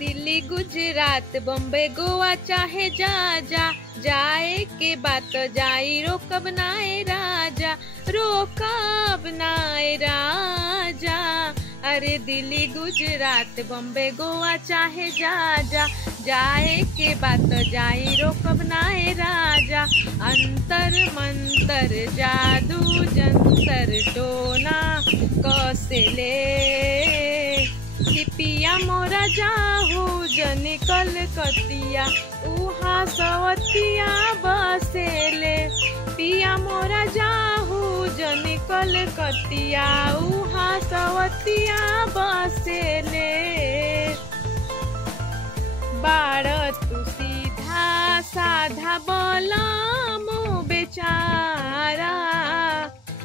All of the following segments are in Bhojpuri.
दिल्ली गुजरात बम्बई गोवा चाहे जा जा, जाए के बात जाई रोकब नाए राजा, रोकब नाए राजा। अरे दिल्ली गुजरात बम्बई गोवा चाहे जा जा, जाए के बात जाई रोकब नाए राजा। अंतर मंतर जादू जंतर टोना कौशले, कि पिया मोरा जाहू जनी कलकतिया उहा सवतिया बसेले। पिया मोरा जाहू जनी कलकतिया उहा सवतिया बसेले। बाड़ तू सीधा साधा बोला मुँह बेचारा,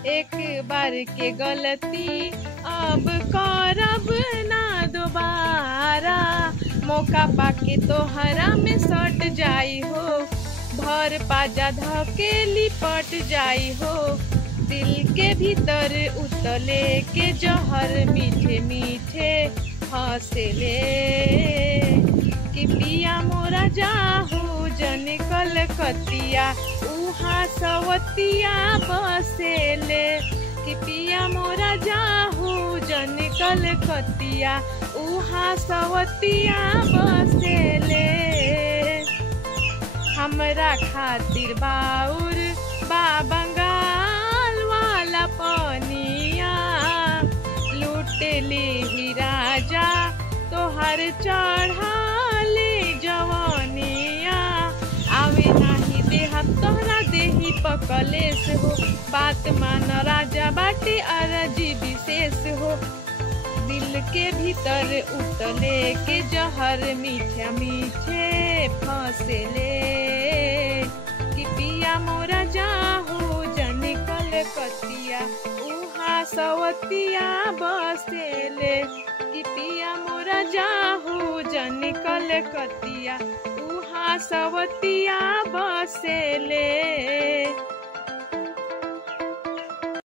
एक बार के गलती अब करब ना दोबारा। मौका पाके तोहरा में सट जाई हो, भर पाजा धके लिपट जाई हो। दिल के भीतर उतले के जहर मीठे मीठे हंसले, कि पिया मोरा जाहू जन कलकतिया उहा सवतिया बसेले। कि पिया मोरा जाहू जन कलकतिया उहा सवतिया बसेले। हमरा खातिर बाउर बा बंगाल वाला पनिया, लूटली ही राजा तोहर चढ़ाली जवानिया। आवे नाही देहब तोहरा देही पकलेस हो, बात मान राजा बाटे अरजी विशेष हो। दिल के भीतर उतले के जहर मीठे मीठे फंसले, कि पिया मोरा जाहू जन कलकतिया उहा सवतिया बसेले। कि पिया मोरा जाहू जन कलकतिया उहा सवतिया बसेले।